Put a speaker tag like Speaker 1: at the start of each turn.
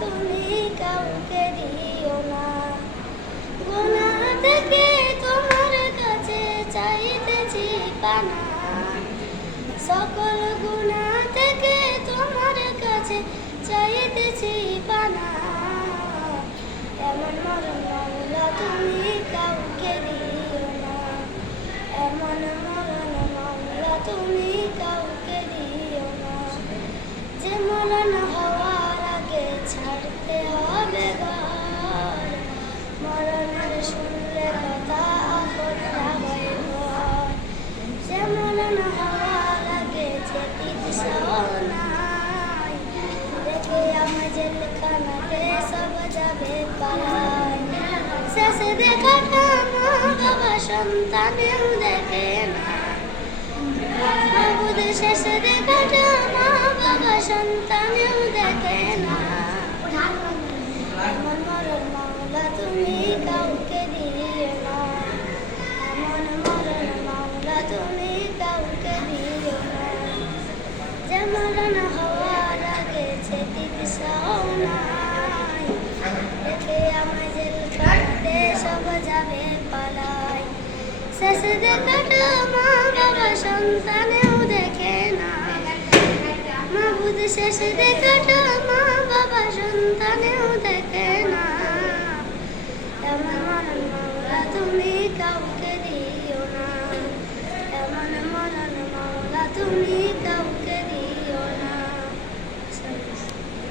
Speaker 1: তুমি কাউকে দিও না। গোনা থেকে তোমার কাছে চাইতেছি পানা সকল গুণা থেকে তোমার কাছে চাইতেছি পানা এমন মরণ মামলা তুমি কাউকে দিও না। এমন মরণ মামলা তুমি কাউকে দিও না। যে মরণ জেলখানাতে সব সন্তানেও দেখে না। তুমি শেষে দেখাটা মা বাবা সন্তানেও দেখে না। মা বুধ শেষে দেখাটা মা বাবা সন্তানেও দেখে না তুমি কাউকে